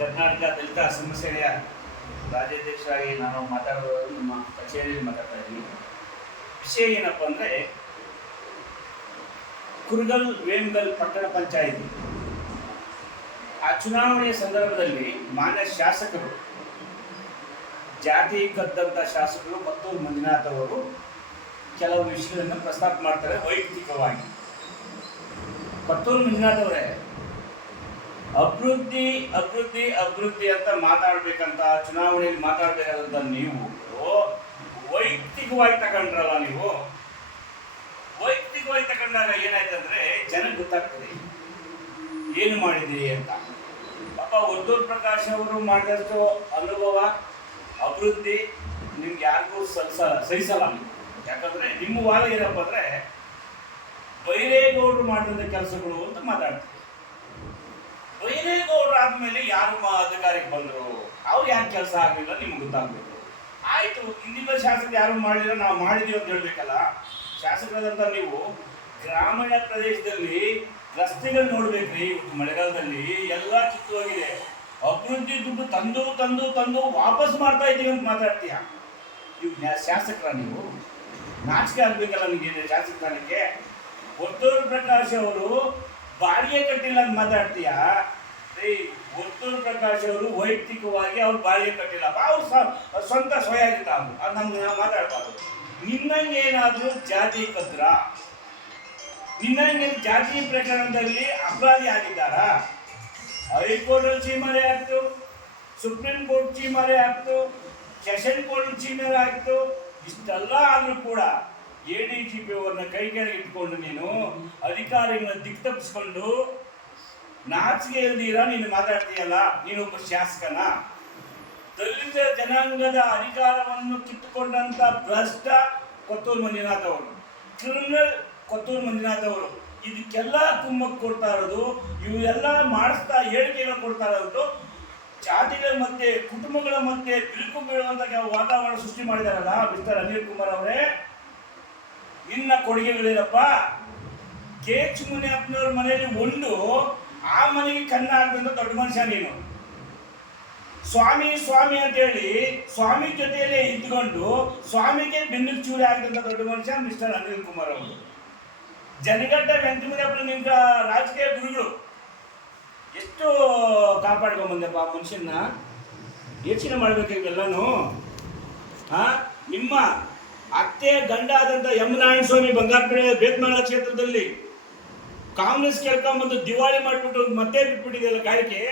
ಕರ್ನಾಟಕ ದಲಿತ ಸಮಸ್ಯೆಯ ರಾಜ್ಯಾಧ್ಯಕ್ಷರಾಗಿ ನಾನು ಮಾತಾಡೋದು ನಮ್ಮ ಕಚೇರಿಯಲ್ಲಿ ಮಾತಾಡ್ತಾ ಇದ್ದೀನಿ. ವಿಷಯ ಏನಪ್ಪ ಅಂದರೆ, ಕುರುಗಲ್ ವೇಮ್ಗಲ್ ಪಟ್ಟಣ ಪಂಚಾಯಿತಿ. ಆ ಚುನಾವಣೆಯ ಸಂದರ್ಭದಲ್ಲಿ ಮಾನ್ಯ ಶಾಸಕರು, ಜಾತಿ ಕದ್ದಂಥ ಶಾಸಕರು ಮತ್ತು ಮಂಜುನಾಥ್ ಅವರು ಕೆಲವು ವಿಷಯಗಳನ್ನು ಪ್ರಸ್ತಾಪ ಮಾಡ್ತಾರೆ ವೈಯಕ್ತಿಕವಾಗಿ. ಪತ್ತೂರು ಮಂಜುನಾಥ್ ಅವರೇ ಅಭಿವೃದ್ಧಿ ಅಭಿವೃದ್ಧಿ ಅಭಿವೃದ್ಧಿ ಅಂತ ಮಾತಾಡ್ಬೇಕಂತ ಚುನಾವಣೆಯಲ್ಲಿ ಮಾತಾಡ್ಬೇಕಾದಂತ ನೀವು ವೈಯಕ್ತಿಕವಾಗಿ ತಗೊಂಡ್ರಲ್ಲ ನೀವು? ವೈಯಕ್ತಿಕವಾಗಿ ತಗೊಂಡಾಗ ಏನಾಯ್ತಂದ್ರೆ ಜನ ಗೊತ್ತಾಗ್ತದೆ. ಏನು ಮಾಡಿದಿರಿ ಅಂತ. ಪಾಪ ಉದ್ದೂರ್ ಪ್ರಕಾಶ್ ಅವರು ಮಾಡಿದಷ್ಟು ಅನುಭವ, ಅಭಿವೃದ್ಧಿ ನಿಮ್ಗೆ ಯಾರಿಗೂ ಸಲ್ಸ ಸಹಿಸಲ್ಲ ಯಾಕಂದ್ರೆ ನಿಮ್ಮ ವಾದ ಏನಪ್ಪ ಅಂದ್ರೆ ಬೈರೇಗೌಡರು ಮಾಡಿದ ಕೆಲಸಗಳು ಅಂತ ಮಾತಾಡ್ತೀವಿ ಬೈರೇಗೌಡರು ಆದ್ಮೇಲೆ ಯಾರು ಅಧಿಕಾರಿ ಅಧಿಕಾರಿಗೆ ಬಂದರು? ಅವ್ರು ಯಾಕೆ ಕೆಲಸ ಆಗಲಿಲ್ಲ ನಿಮ್ಗೆ ಗೊತ್ತಾಗ್ಬೇಕು. ಆಯ್ತು, ಹಿಂದಿನ ಶಾಸಕ ಯಾರು ಮಾಡಿಲ್ಲ, ನಾವು ಮಾಡಿದೀವಿ ಅಂತ ಹೇಳ್ಬೇಕಲ್ಲ. ಶಾಸಕರಾದಂಥ ನೀವು ಗ್ರಾಮೀಣ ಪ್ರದೇಶದಲ್ಲಿ ರಸ್ತೆಗಳು ನೋಡ್ಬೇಕ್ರಿ, ಇವತ್ತು ಮಳೆಗಾಲದಲ್ಲಿ ಎಲ್ಲ ಕಿತ್ತೋಗಿದೆ. ಅಭಿವೃದ್ಧಿ ದುಡ್ಡು ತಂದು ತಂದು ತಂದು ವಾಪಸ್ ಮಾಡ್ತಾ ಇದ್ದೀವಿ ಅಂತ ಮಾತಾಡ್ತೀಯ? ನೀವು ಶಾಸಕರ ನೀವು? ನಾಚಿಕೆ ಆಗ್ಬೇಕಲ್ಲ ನಿಮಗೆ ಶಾಸಕರಿಗೆ ಒತ್ತೂರು ಪ್ರಕಾಶ್ ಅವರು ಬಾಡಿಗೆ ಕಟ್ಟಿಲ್ಲ ಅಂತ ಮಾತಾಡ್ತೀಯ? ರೀ ಒತ್ತೂರು ಪ್ರಕಾಶ್ ಅವರು ವೈಯಕ್ತಿಕವಾಗಿ ಅವ್ರು ಬಾಡಿಗೆ ಕಟ್ಟಿಲ್ಲ. ಅವ್ರು ಸ್ವಂತ ಅವ್ರು. ಅದು ನಮ್ಗೆ ನಾವು ಮಾತಾಡ್ಬಾರ್ದು. ನಿನ್ನಂಗೆ ಏನಾದರೂ ಜಾತಿ ಕದ್ರ? ನಿನ್ನಂಗೆ ಜಾತಿ ಪ್ರಕರಣದಲ್ಲಿ ಅಪರಾಧಿ ಆಗಿದ್ದಾರಾ? ಹೈಕೋರ್ಟ್ ಚೀಮಾರೆ ಆಗ್ತು, ಸುಪ್ರೀಂ ಕೋರ್ಟ್ ಚೀಮಾರೆ ಆಗ್ತು, ಸೆಷನ್ ಕೋರ್ಟ್ ಚೀಮಾರೆ ಆಗ್ತು, ಇಷ್ಟೆಲ್ಲ ಆದ್ರೂ ಕೂಡ ಎ ಡಿ ಜಿ ಪಿ ಅವರನ್ನ ಕೈ ಕೆಳಗೆ ಇಟ್ಕೊಂಡು ನೀನು ಅಧಿಕಾರಿಗಳನ್ನ ದಿಕ್ತಪ್ಪಿಸ್ಕೊಂಡು ನಾಚಿಕೆ ಇಲ್ದಿರ ನೀನು ಮಾತಾಡ್ತೀಯಲ್ಲ ನೀನೊಬ್ಬ ಶಾಸಕನ. ದಲಿತ ಜನಾಂಗದ ಅಧಿಕಾರವನ್ನು ಕಿತ್ತುಕೊಂಡಂತ ಭ್ರಷ್ಟ ಕೊತ್ತೂರು ಮಂಜುನಾಥ್ ಅವರು ಕ್ರಿಮಿನಲ್ ಕೊತ್ತೂರು ಮಂಜುನಾಥ್ ಅವರು ಇದಕ್ಕೆಲ್ಲ ಕುಮ್ಮಕ್ ಕೊಡ್ತಾ ಇರೋದು ಇವೆಲ್ಲ ಮಾಡಿಸ್ತಾ ಹೇಳಿಕೆಗಳು ಕೊಡ್ತಾ ಇರೋದು, ಜಾತಿಗಳ ಮಧ್ಯೆ, ಕುಟುಂಬಗಳ ಮಧ್ಯೆ ಬಿರುಕು ಬೀಳುವಂತ ವಾತಾವರಣ ಸೃಷ್ಟಿ ಮಾಡಿದಾರಲ್ಲ ಮಿಸ್ಟರ್ ಅನಿಲ್ ಕುಮಾರ್ ಅವರೇ. ನಿನ್ನ ಕೊಡುಗೆಗಳಿರಪ್ಪ. ಕೆ ಮುನಿಯಪ್ಪನವ್ರ ಮನೆಯಲ್ಲಿ ಒಂದು ಆ ಮನೆಗೆ ಹಾಕಿದಂತ ದೊಡ್ಡ ಮನುಷ್ಯ ನೀನು. ಸ್ವಾಮಿ ಸ್ವಾಮಿ ಅಂತ ಹೇಳಿ ಸ್ವಾಮಿ ಜೊತೆಯಲ್ಲೇ ಇದ್ಕೊಂಡು ಸ್ವಾಮಿಗೆ ಬೆನ್ನಿಗೆ ಚೂರಿ ಆಗಿದಂತ ದೊಡ್ಡ ಮನುಷ್ಯ ಮಿಸ್ಟರ್ ಅನಿಲ್ ಕುಮಾರ್ ಅವರು. ಜನಗಡ್ಡ ವೆಂಕಟಮುನಿಯಪ್ಪನ ನಿಮ್ಮ ರಾಜಕೀಯ ಗುರುಗಳು. ಎಷ್ಟು ಕಾಪಾಡ್ಕೊಂಬಂದಪ್ಪ ಆ ಮನುಷ್ಯನ ಯೋಚನೆ ಮಾಡ್ಬೇಕು ಇವೆಲ್ಲನೂ. ಹಾ ನಿಮ್ಮ ಅತ್ತೆ ಗಂಡ ಆದಂಥ ಎಂ ನಾರಾಯಣ ಸ್ವಾಮಿ ಬಂಗಾರಪೇಟೆ ಬೇತ್ಮಾಳ ಕ್ಷೇತ್ರದಲ್ಲಿ ಕಾಂಗ್ರೆಸ್ ಕೇಳ್ಕೊಂಬಂದು ದಿವಾಳಿ ಮಾಡಿಬಿಟ್ಟು ಮತ್ತೆ ಬಿಟ್ಬಿಟ್ಟಿದೆಯಲ್ಲ ಕಾಯಕೆ?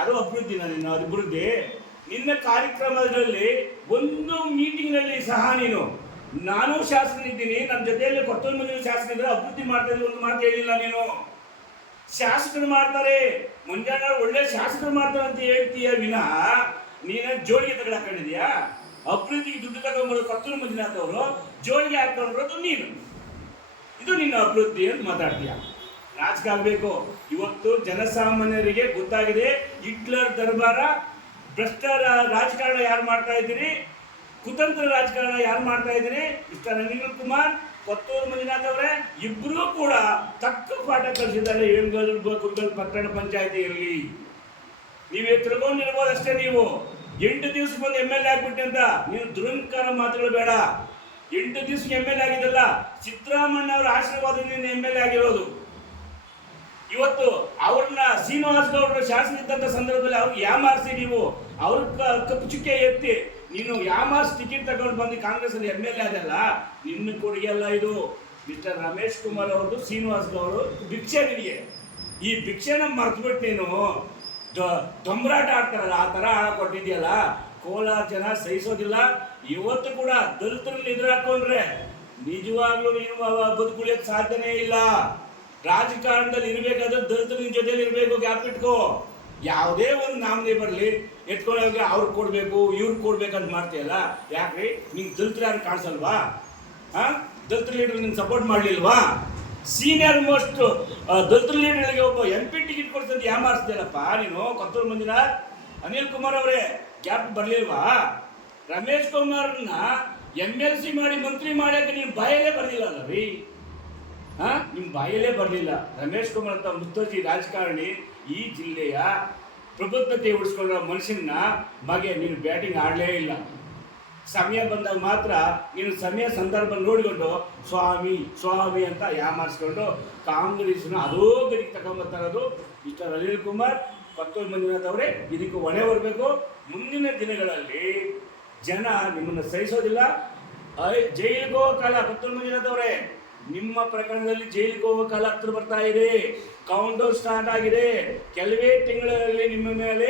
ಅದು ಅಭಿವೃದ್ಧಿನ ನಿನ್ನ ಅಭಿವೃದ್ಧಿ. ನಿನ್ನ ಕಾರ್ಯಕ್ರಮದಲ್ಲಿ ಒಂದು ಮೀಟಿಂಗ್ನಲ್ಲಿ ಸಹ ನೀನು, ನಾನು ಶಾಸಕನಿದ್ದೀನಿ ನನ್ನ ಜೊತೆಯಲ್ಲಿ ಕೊತ್ತೂರು ಮಂದಿ ಶಾಸಕರಿದ್ರೆ ಅಭಿವೃದ್ಧಿ ಮಾಡ್ತಾ ಒಂದು ಮಾತು ಹೇಳಿಲ್ಲ ನೀನು. ಶಾಸಕರು ಮಾಡ್ತಾರೆ, ಮುಂಜಾನೆ ಒಳ್ಳೆ ಶಾಸಕರು ಮಾಡ್ತಾರೆ ಅಂತ ಹೇಳ್ತೀಯ ವಿನಃ ನೀನ ಜೋಳಿಗೆ ತಗಡ ಹಾಕೊಂಡಿದ್ಯಾ ಅಭಿವೃದ್ಧಿಗೆ ದುಡ್ಡು ತಗೊಂಡ್ಬರೋದು ಕೊತ್ತೂರು ಮಂಜುನಾಥ್ ಅವರು ಜೋಳಿಗೆ ಹಾಕೊಂಡ್ಬರೋದು ನೀನು. ಇದು ನಿನ್ನ ಅಭಿವೃದ್ಧಿ ಅಂತ ಮಾತಾಡ್ತೀಯ. ಆಗ್ಬೇಕು ಇವತ್ತು ಜನಸಾಮಾನ್ಯರಿಗೆ ಗೊತ್ತಾಗಿದೆ, ಹಿಟ್ಲರ್ ದರ್ಬಾರ ಭ್ರಷ್ಟ ರಾಜಕಾರಣ ಯಾರು ಮಾಡ್ತಾ ಇದ್ದೀರಿ? ಕುತಂತ್ರ ರಾಜಕಾರಣ ಯಾರು ಮಾಡ್ತಾ ಇದ್ದೀರಿ? ಮಿಸ್ಟರ್ ಅನಿಲ್ ಕುಮಾರ್, ಕೊತ್ತೂರು ಮಂಜುನಾಥ್ ಅವರೇ ಇಬ್ಬರೂ ಕೂಡ ತಕ್ಕ ಪಾಠ ಕಲಿಸಿದ್ದಾರೆ ಏಣ್ಗಲ್ ಕುರ್ಗಲ್ ಪಟ್ಟಣ ಪಂಚಾಯತಿಯಲ್ಲಿ ನೀವು ತಿಳ್ಕೊಂಡಿರ್ಬೋದು ಅಷ್ಟೇ ನೀವು. ಎಂಟು ದಿವಸ ಬಂದು ಎಂ ಎಲ್ ಎ ಆಗ್ಬಿಟ್ಟೆ ಅಂತ. ನೀನು ದುರಂಕಾರ ಮಾತುಗಳು ಬೇಡ. ಎಂಟು ದಿವಸ ಎಂ ಎಲ್ ಎ ಆಗಿದ್ದಲ್ಲ. ಸಿದ್ದರಾಮಣ್ಣ ಅವರ ಆಶೀರ್ವಾದದಿಂದ ಎಂ ಎಲ್ ಎ ಆಗಿರೋದು. ಇವತ್ತು ಅವ್ರನ್ನ ಶ್ರೀನಿವಾಸ್ ಗೌಡರು ಶಾಸನ ಇದ್ದಂಥ ಸಂದರ್ಭದಲ್ಲಿ ಅವ್ರಿಗೆ ಯಾಮಾರಿಸಿ ನೀವು? ಅವ್ರ ಕಪ್ಪು ಚುಕ್ಕೆ ಎತ್ತಿ, ನೀನು ಯಾಮಾರ್ಸ್ ಟಿಕೆಟ್ ತಗೊಂಡು ಬಂದು ಕಾಂಗ್ರೆಸ್ ಅಲ್ಲಿ ಎಂ ಎಲ್ ಎ ಅದಲ್ಲ ನಿನ್ನ ಕೊಡುಗೆ ಅಲ್ಲ ಇದು. ಮಿಸ್ಟರ್ ರಮೇಶ್ ಕುಮಾರ್ ಅವ್ರದ್ದು ಶ್ರೀನಿವಾಸ್ ಗೌಡರು ಭಿಕ್ಷೆ ನಿನಗೆ ಈ ಭಿಕ್ಷೆನ ಮರೆತುಬಿಟ್ಟು ನೀನು ದೊಂಬರಾಟ ಆಡ್ತಾರಲ್ಲ ಆ ಥರ ಕೊಟ್ಟಿದ್ಯಲ್ಲ? ಕೋಲಾರ ಜನ ಸಹಿಸೋದಿಲ್ಲ. ಇವತ್ತು ಕೂಡ ದಲಿತರಲ್ಲಿ ಎದುರು ಹಾಕೊಂಡ್ರೆ ನಿಜವಾಗ್ಲೂ ನೀನು ಬದುಕುಳಿಯಕ್ಕೆ ಸಾಧ್ಯನೇ ಇಲ್ಲ. ರಾಜಕಾರಣದಲ್ಲಿ ಇರಬೇಕಾದ್ರೆ ದಲಿತರ ನಿನ್ನ ಜೊತೆಲಿ ಇರಬೇಕು, ಗ್ಯಾಪ್ ಇಟ್ಕೋ. ಯಾವುದೇ ಒಂದು ನಾಮನೆ ಬರಲಿ, ಎತ್ಕೊಳ್ಳೋಕೆ ಅವ್ರಿಗೆ ಕೊಡಬೇಕು ಇವ್ರಿಗೆ ಕೊಡ್ಬೇಕಂತ ಮಾಡ್ತೀಯಲ್ಲ? ಯಾಕ್ರಿ? ನಿಂಗೆ ದಲಿತರು ಯಾರು ಕಾಣಿಸಲ್ವಾ? ಹಾಂ ದಲಿತ ಲೀಡರ್ ನಿಂಗೆ ಸಪೋರ್ಟ್ ಮಾಡಲಿಲ್ವಾ? ಸೀನಿಯರ್ ಮೋಸ್ಟ್ ದಲಿತ ಲೀಡರ್ಗೆ ಒಬ್ಬ ಎಂ ಪಿ ಟಿಕೆಟ್ ಕೊಡ್ತಂತ ಯಾಮಾರಿಸ್ದೇನಪ್ಪ ನೀನು ಕೊತ್ತೂರು ಮಂದಿರ ಅನಿಲ್ ಕುಮಾರ್ ಅವರೇ, ಗ್ಯಾಪ್ ಬರಲಿಲ್ವಾ? ರಮೇಶ್ ಕುಮಾರ್ನ ಎಂ ಎಲ್ ಸಿ ಮಾಡಿ ಮಂತ್ರಿ ಮಾಡೋಕೆ ನೀನು ಬಾಯಲ್ಲೇ ಬರಲಿಲ್ಲ ಅಲ್ಲ ರೀ? ಹಾ? ನಿಮ್ಮ ಬಾಯಲ್ಲೇ ಬರಲಿಲ್ಲ. ರಮೇಶ್ ಕುಮಾರ್ ಅಂತ ಮುತ್ತಜ್ಜಿ ರಾಜಕಾರಣಿ ಈ ಜಿಲ್ಲೆಯ ಪ್ರಬುದ್ಧತೆ ಉಳಿಸ್ಕೊಂಡಿರೋ ಮನುಷ್ಯನ ಬಗ್ಗೆ ನೀನು ಬ್ಯಾಟಿಂಗ್ ಆಡಲೇ ಇಲ್ಲ. ಸಮಯ ಬಂದಾಗ ಮಾತ್ರ ನೀನು ಸಮಯ ಸಂದರ್ಭ ನೋಡಿಕೊಂಡು ಸ್ವಾಮಿ ಸ್ವಾಮಿ ಅಂತ ಯಾಮಾರಿಸ್ಕೊಂಡು ಕಾಂಗ್ರೆಸ್ನ ಅದೋ ಗಡಿಗೆ ತಗೊಂಬರ್ತಾರದು ಮಿಸ್ಟರ್ ಅನಿಲ್ ಕುಮಾರ್ ಮಂದಿನಾಥ್ ಅವರೇ. ಇದಕ್ಕೆ ಹೊಣೆ ಬರಬೇಕು. ಮುಂದಿನ ದಿನಗಳಲ್ಲಿ ಜನ ನಿಮ್ಮನ್ನು ಸಹಿಸೋದಿಲ್ಲ. ಜೈಲಿಗೆ ಹೋಗೋ ಕಾಲ ಮಂದಿನಾಥ್ ಅವರೇ. ನಿಮ್ಮ ಪ್ರಕರಣದಲ್ಲಿ ಜೈಲಿಗೆ ಹೋಗೋ ಕಾಲ ಹತ್ರ ಬರ್ತಾ ಇದೆ. ಕೌಂಟ್ ಡೌನ್ ಸ್ಟಾರ್ಟ್ ಆಗಿದೆ. ಕೆಲವೇ ತಿಂಗಳಲ್ಲಿ ನಿಮ್ಮ ಮೇಲೆ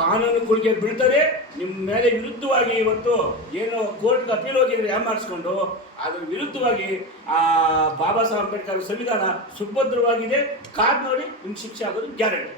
ಕಾನೂನು ಕುಳಿಗೆ ಬೀಳ್ತದೆ. ನಿಮ್ಮ ಮೇಲೆ ವಿರುದ್ಧವಾಗಿ ಇವತ್ತು ಏನು ಕೋರ್ಟ್ಗೆ ಅಪೀಲ್ ಹೋಗಿದ್ರೆ ಯಾಮಾರಿಸ್ಕೊಂಡು ಅದ್ರ ವಿರುದ್ಧವಾಗಿ ಆ ಬಾಬಾ ಸಾಹೇಬ್ ಅಂಬೇಡ್ಕರ್ ಸಂವಿಧಾನ ಸುಭದ್ರವಾಗಿದೆ. ಕಾದ್ ನೋಡಿ ನಿಮ್ಗೆ ಶಿಕ್ಷೆ ಆಗೋದು ಗ್ಯಾರಂಟಿ